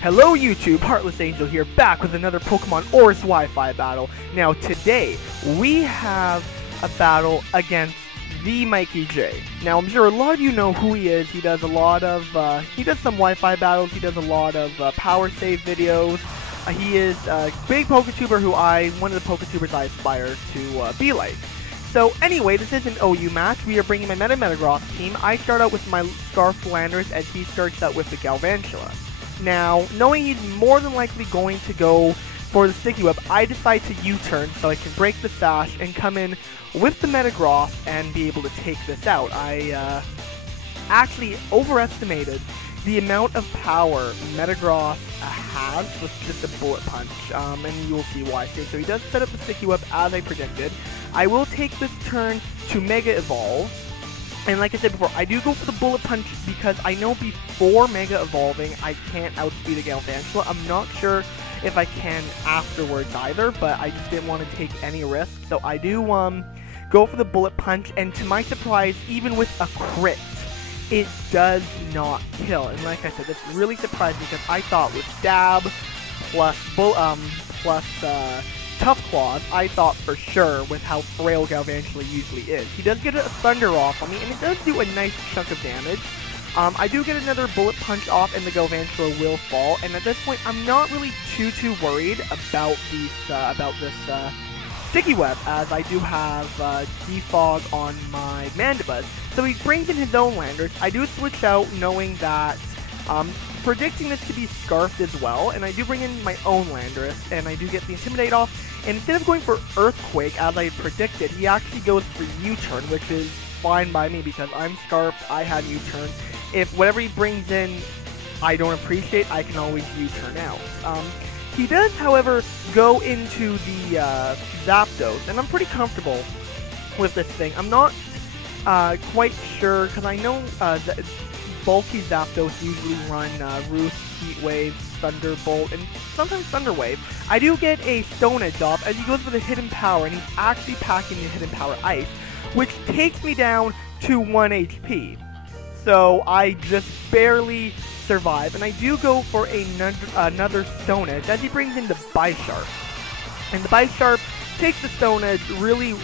Hello YouTube, Heartless Angel here, back with another Pokemon ORAS Wi-Fi battle. Now today, we have a battle against the Mikey J. Now I'm sure a lot of you know who he is. He does a lot of, he does some Wi-Fi battles, he does a lot of power save videos. He is a big Poketuber one of the Poketubers I aspire to be like. So anyway, this is an OU match. We are bringing my Metagross team. I start out with my Scarf Landers as he starts out with the Galvantula. Now, knowing he's more than likely going to go for the Sticky Web, I decide to U-turn so I can break the sash and come in with the Metagross and be able to take this out. I actually overestimated the amount of power Metagross has with just a Bullet Punch, and you will see why soon. So he does set up the Sticky Web as I predicted. I will take this turn to Mega Evolve, and like I said before, I do go for the Bullet Punch because I know before Mega Evolving I can't outspeed a Galvantula. I'm not sure if I can afterwards either, but I just didn't want to take any risk. So I do go for the Bullet Punch, and to my surprise, even with a crit, it does not kill. And like I said, this really surprised me because I thought with Stab plus Tough Claws, I thought for sure with how frail Galvantula usually is. He does get a Thunder off on me, and it does do a nice chunk of damage. I do get another Bullet Punch off, and the Galvantula will fall. And at this point, I'm not really too worried about this Sticky Web, as I do have Defog on my Mandibuzz. So he brings in his own Landers. I do switch out knowing that, predicting this to be Scarfed as well, and I do bring in my own Landorus, and I do get the Intimidate off, and instead of going for Earthquake, as I had predicted, he actually goes for U-turn, which is fine by me because I'm Scarfed, I had U-turn. If whatever he brings in I don't appreciate, I can always U-turn out. He does, however, go into the Zapdos, and I'm pretty comfortable with this thing. I'm not quite sure, because I know bulky Zapdos usually run Roost, Heat Wave, Thunderbolt, and sometimes Thunder Wave. I do get a Stone Edge off as he goes for the Hidden Power, and he's actually packing the Hidden Power Ice, which takes me down to 1 HP. So I just barely survive, and I do go for another Stone Edge as he brings in the Bisharp. And the Bisharp takes the Stone Edge really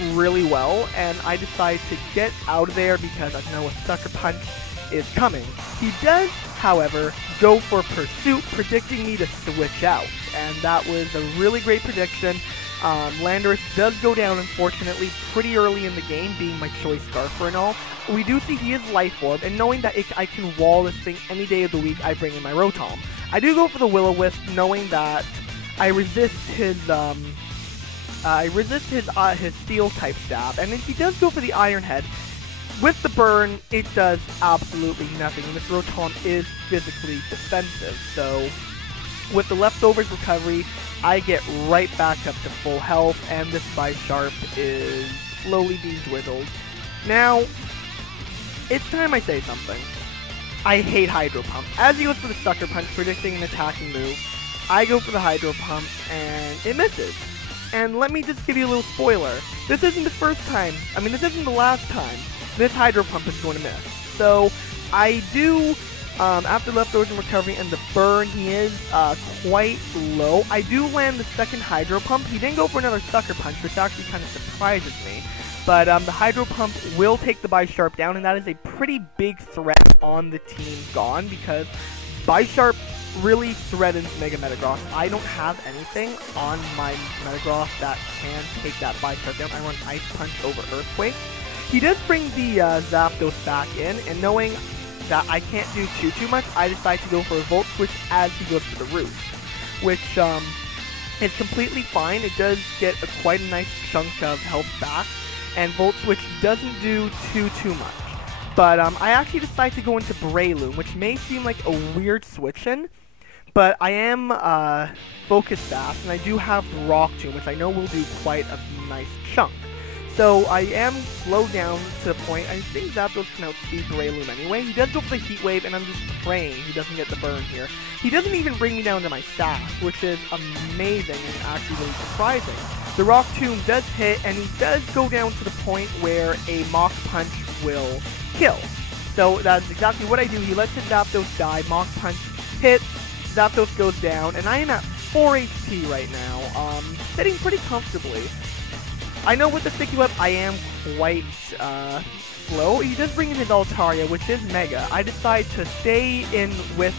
well, and I decide to get out of there because I know a Sucker Punch is coming. He does, however, go for Pursuit, predicting me to switch out, and that was a really great prediction. Landorus does go down, unfortunately, pretty early in the game, being my choice Scarfer and all. We do see he is Life Orb, and knowing that I can wall this thing any day of the week, I bring in my Rotom. I do go for the Will-O-Wisp, knowing that I resist his Steel-type stab, and if he does go for the Iron Head, with the burn, it does absolutely nothing, and this Rotom is physically defensive, so with the Leftovers recovery, I get right back up to full health, and this Bisharp is slowly being dwindled. Now, it's time I say something. I hate Hydro Pump. As he goes for the Sucker Punch, predicting an attacking move, I go for the Hydro Pump, and it misses. And let me just give you a little spoiler. This isn't the first time, this isn't the last time this Hydro Pump is going to miss. So, I do, after Leftovers and Recovery and the burn, he is quite low. I do land the second Hydro Pump. He didn't go for another Sucker Punch, which actually kind of surprises me. But the Hydro Pump will take the Bisharp down, and that is a pretty big threat on the team gone, because Bisharp really threatens Mega Metagross. I don't have anything on my Metagross that can take that Bisharp down. I run Ice Punch over Earthquake. He does bring the Zapdos back in, and knowing that I can't do too much, I decide to go for a Volt Switch as he goes for the Roost, which is completely fine. It does get quite a nice chunk of health back, and Volt Switch doesn't do too much. But I actually decide to go into Breloom, which may seem like a weird switch-in, but I am Focus Fast, and I do have Rock Tomb, which I know will do quite a nice chunk. So I am slowed down to the point, I think Zapdos can outspeed Breloom anyway. He does go for the Heat Wave, and I'm just praying he doesn't get the burn here. He doesn't even bring me down to my Sash, which is amazing and actually really surprising. The Rock Tomb does hit, and he does go down to the point where a Mach Punch will kill. So that's exactly what I do. He lets his Zapdos die, Mach Punch hits, Zapdos goes down, and I am at 4 HP right now, sitting pretty comfortably. I know with the Sticky Web, I am quite, slow. He does bring in his Altaria, which is Mega. I decide to stay in with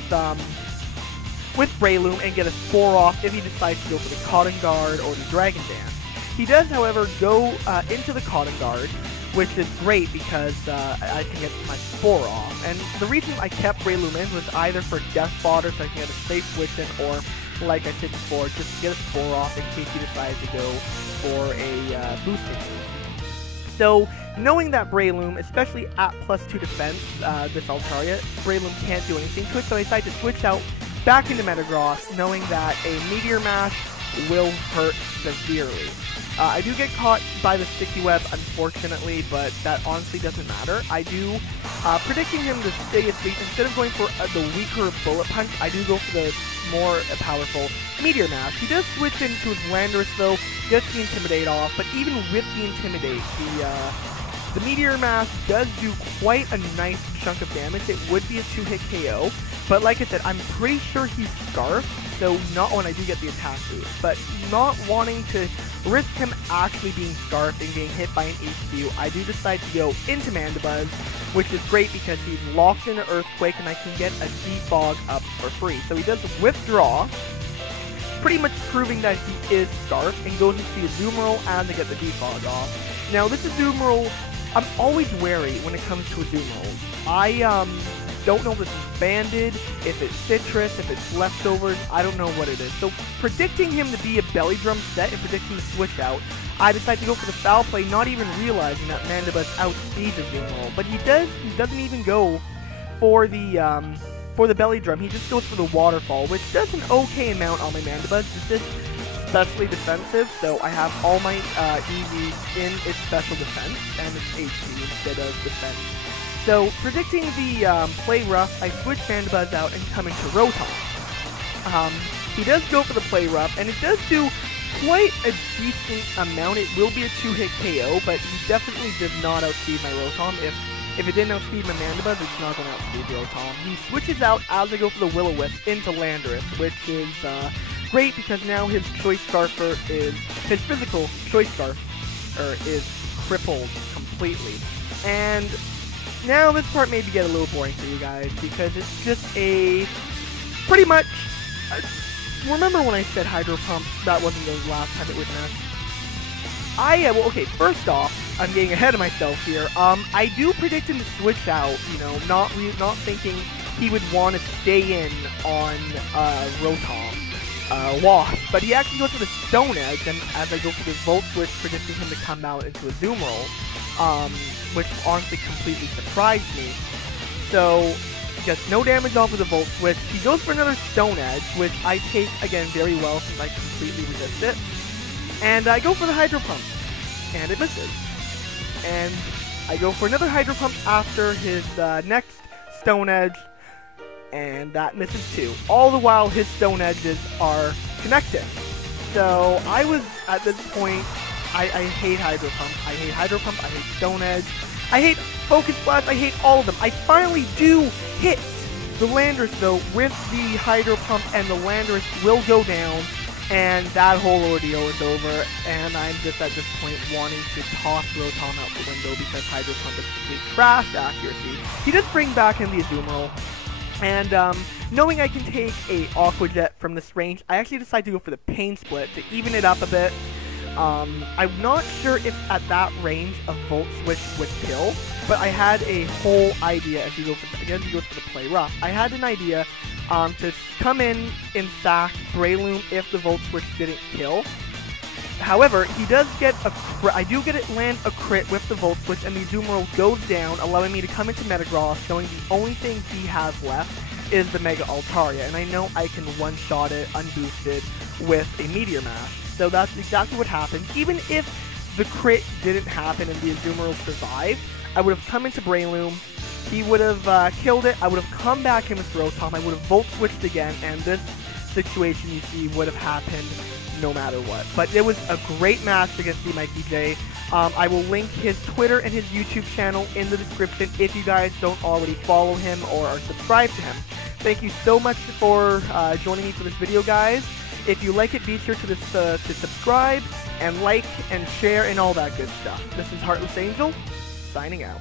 Breloom and get a Spore off if he decides to go for the Cotton Guard or the Dragon Dance. He does, however, go into the Cotton Guard, which is great because I can get my Spore off. And the reason I kept Breloom in was either for Death Fodder, so I can get a safe switch in, or, like I said before, just to get a Spore off in case he decides to go for a boosting move. So, knowing that Breloom, especially at +2 defense, this Altaria, Breloom can't do anything to it, so I decide to switch out back into Metagross, knowing that a Meteor Mash will hurt severely. I do get caught by the Sticky Web, unfortunately, but that honestly doesn't matter. I do, predicting him to stay asleep, instead of going for the weaker Bullet Punch, I do go for the more powerful Meteor Mash. He does switch into his Landorus, though, gets the Intimidate off, but even with the Intimidate, the Meteor Mash does do quite a nice chunk of damage. It would be a 2-hit KO, but like I said, I'm pretty sure he's Scarfed, so not when I do get the attack boost, but not wanting to risk him actually being Scarfed and getting hit by an HQ, I do decide to go into Mandibuzz, which is great because he's locked in an Earthquake and I can get a Defog up for free. So he does withdraw, pretty much proving that he is Scarfed, and goes into the Azumarill and to get the Defog off. Now this Azumarill, I'm always wary when it comes to Azumarill. I don't know if it's banded, if it's citrus, if it's leftovers, I don't know what it is. So predicting him to be a Belly Drum set and predicting switch out, I decide to go for the foul play, not even realizing that Mandibuzz outspeeds Azumarill. But he doesn't even go for the Belly Drum, he just goes for the Waterfall, which does an okay amount on my Mandibuzz. This is especially defensive, so I have all my EVs in its special defense and its HP instead of defense. So, predicting the play rough, I switch Mandibuzz out and come into Rotom. He does go for the play rough, and it does do quite a decent amount. It will be a 2-hit KO, but he definitely did not outspeed my Rotom. If it didn't outspeed my Mandibuzz, it's not going to outspeed Rotom. He switches out as I go for the Will-O-Wisp into Landorus, which is great because now his Choice Scarfer is, his physical Choice Scarfer is crippled completely. And now this part maybe get a little boring for you guys because it's just a pretty much. Remember when I said Hydro Pump? That wasn't the last time it was messed. Well, okay. First off, I'm getting ahead of myself here. I do predict him to switch out. You know, not thinking he would want to stay in on Rotom. Wasp, but he actually goes for the Stone Edge, and as I go for the Volt Switch, predicting him to come out into a Azumarill, which honestly completely surprised me. So, gets no damage off of the Volt Switch. He goes for another Stone Edge, which I take, again, very well since I completely resist it. And I go for the Hydro Pump, and it misses. And I go for another Hydro Pump after his next Stone Edge, and that misses too. All the while, his Stone Edges are connected. So, I was, at this point, I hate Hydro Pump. I hate Hydro Pump. I hate Stone Edge. I hate Focus Blast. I hate all of them. I finally do hit the Landorus, though, with the Hydro Pump, and the Landorus will go down, and that whole ordeal is over, and I'm just at this point wanting to toss Rotom out the window because Hydro Pump is complete trash accuracy. He does bring back in the Azumarill, and knowing I can take a Aqua Jet from this range, I actually decide to go for the Pain Split to even it up a bit. I'm not sure if at that range a Volt Switch would kill, but I had a whole idea as you go for the play rough. I had an idea to come in sack Breloom if the Volt Switch didn't kill. However, he does get a crit. I do get it land a crit with the Volt Switch, and the Azumarill goes down, allowing me to come into Metagross, knowing the only thing he has left is the Mega Altaria, and I know I can one-shot it unboosted with a Meteor Mash. So that's exactly what happened. Even if the crit didn't happen and the Azumarill survived, I would have come into Breloom, he would have killed it, I would have come back in with Rotom, I would have Volt Switched again, and this situation you see would have happened no matter what. But it was a great match against the Mikey J. I will link his Twitter and his YouTube channel in the description if you guys don't already follow him or are subscribed to him. Thank you so much for joining me for this video, guys. If you like it, be sure to subscribe and like and share and all that good stuff. This is Heartless Angel, signing out.